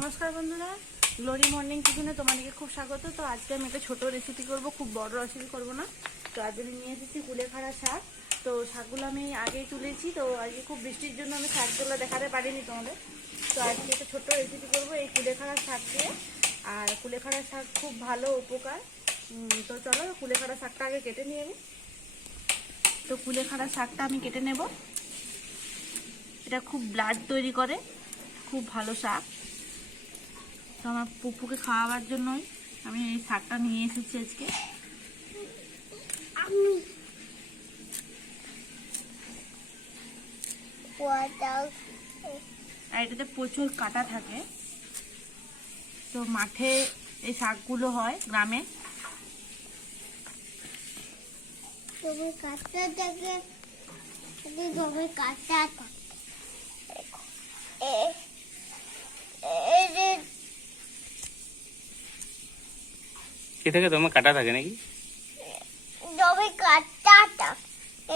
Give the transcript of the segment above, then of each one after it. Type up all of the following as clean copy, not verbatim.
नमस्कार बंधुरा glory morning किचेने तुम्हारे खूब स्वागत। तो आज के एक छोटो रेसिपि करब, खूब बड़ रेसिपि करब ना। तो आज निये एसेछि कुलेखाड़ा शाक। तो शाकगुलो आमी आगे तुलेछि। तो आज खूब बृष्टिर जोन्नो आमी शाकगुलो देखाते पारिनि तोमादेर। तो आज के छोटो रेसिपि करब এই কুলেখাড়া শাক দিয়ে। আর কুলেখাড়া শাক খুব ভালো উপকার। তো চলো কুলেখাড়া শাকটা আগে কেটে নিয়ে আমি। তো কুলেখাড়া শাকটা আমি কেটে নেব। এটা খুব ব্লাড তৈরি করে, খুব ভালো শাক। তো আমার পুপুকে খাওয়াবার জন্যই আমি এই শাকটা নিয়ে এসেছি আজকে। আর এটাতে প্রচুর কাঁটা থাকে। তো মাঠে এই শাকগুলো হয় গ্রামে। থেকে তোমার কাটা থাকে নাকি? জবে কাটাটা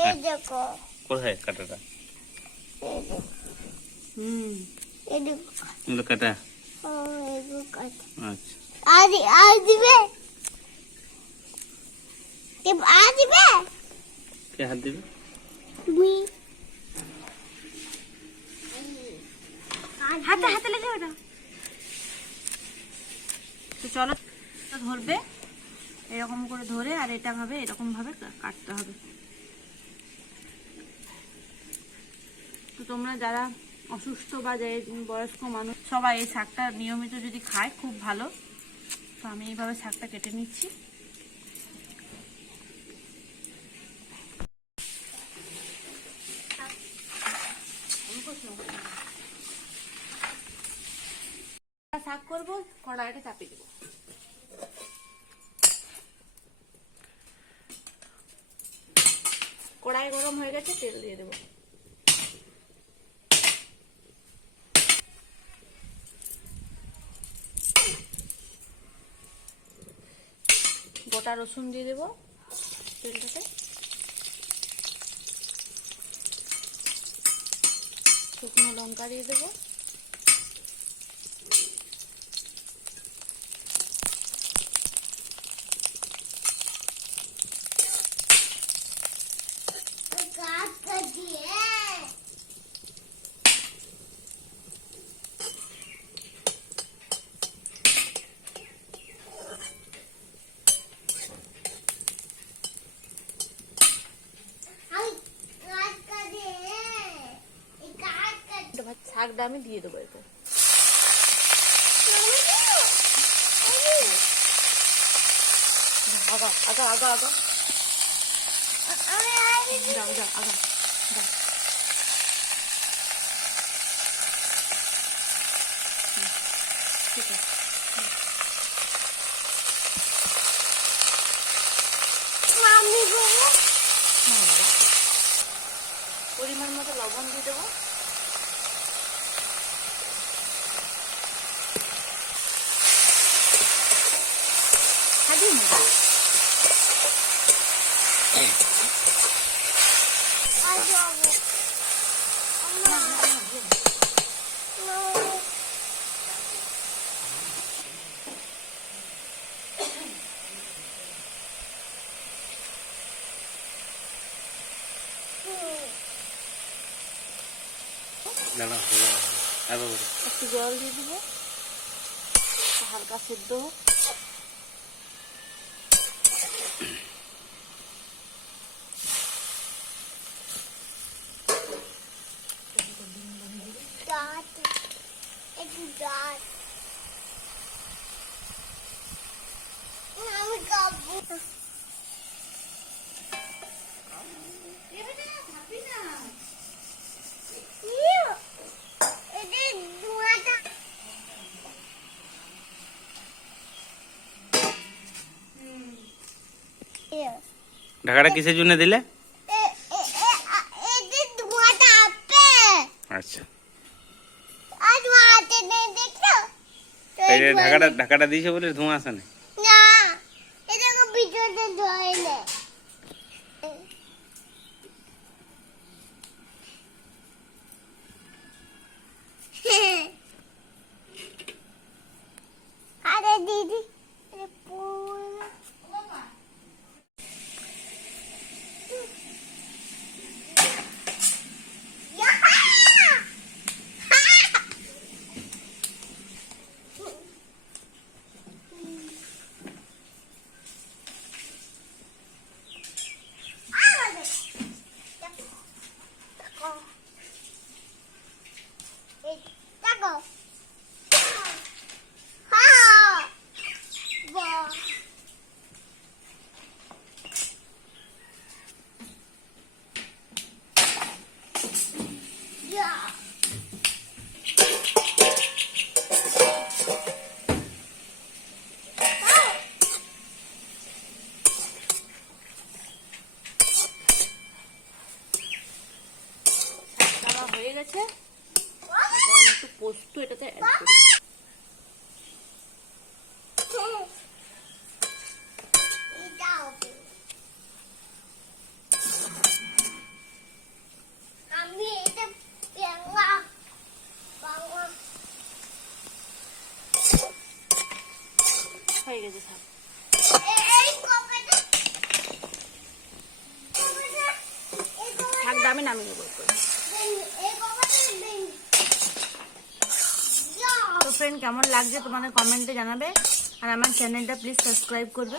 এই দেখো। কোথায় কাটাটা? এই দেখো। এগুলো কাটা? এগুলো কাটা। আচ্ছা। আজ দিবে? আজ দিবে? কে হাত দিবে? তুমি। হাতে হাতে লেগে ওটা। তো চলো ধরবে, এরকম করে ধরে আর এটা ভাবে এরকম ভাবে কাটতে হবে। তো তোমরা যারা অসুস্থ বা যে বয়স্ক মানুষ সবাই এই শাকটা নিয়মিত যদি খায় খুব ভালো। তো আমি এইভাবে শাকটা কেটে নিচ্ছি। শাক করবো, কড়াইটা চাপিয়ে দেবো। কড়াই গরম হয়ে গেছে, তেল দিয়ে দেবো। গোটা রসুন দিয়ে দেবো তেলটাতে। শুকনো লঙ্কা দিয়ে দেবো। শাকটা আমি দিয়ে দেবো এতে। আগা আগা আগা আগা যাও যাও আগা যাও। ঠিক আছে, পরিমাণ মতো লবণ দিয়ে দেবো। একটু জল দিয়ে দিব, হালকা সেদ্ধ হোক। ঢাকাটা কিসের জন্য দিলে? আচ্ছা, ঢাকাটা দিয়েছে বলে ধোঁয়া আসে না। হয়ে গেছে। এবার আমি একটু পোস্ত এটাতে অ্যাড করি। আমি এটা হয়ে গেছে শাক। শাকটা আমি নামিয়ে নেবো। তো ফ্রেন্ড, কেমন লাগছে তোমাদের কমেন্টে জানাবে, আর আমার চ্যানেলটা প্লিজ সাবস্ক্রাইব করবে।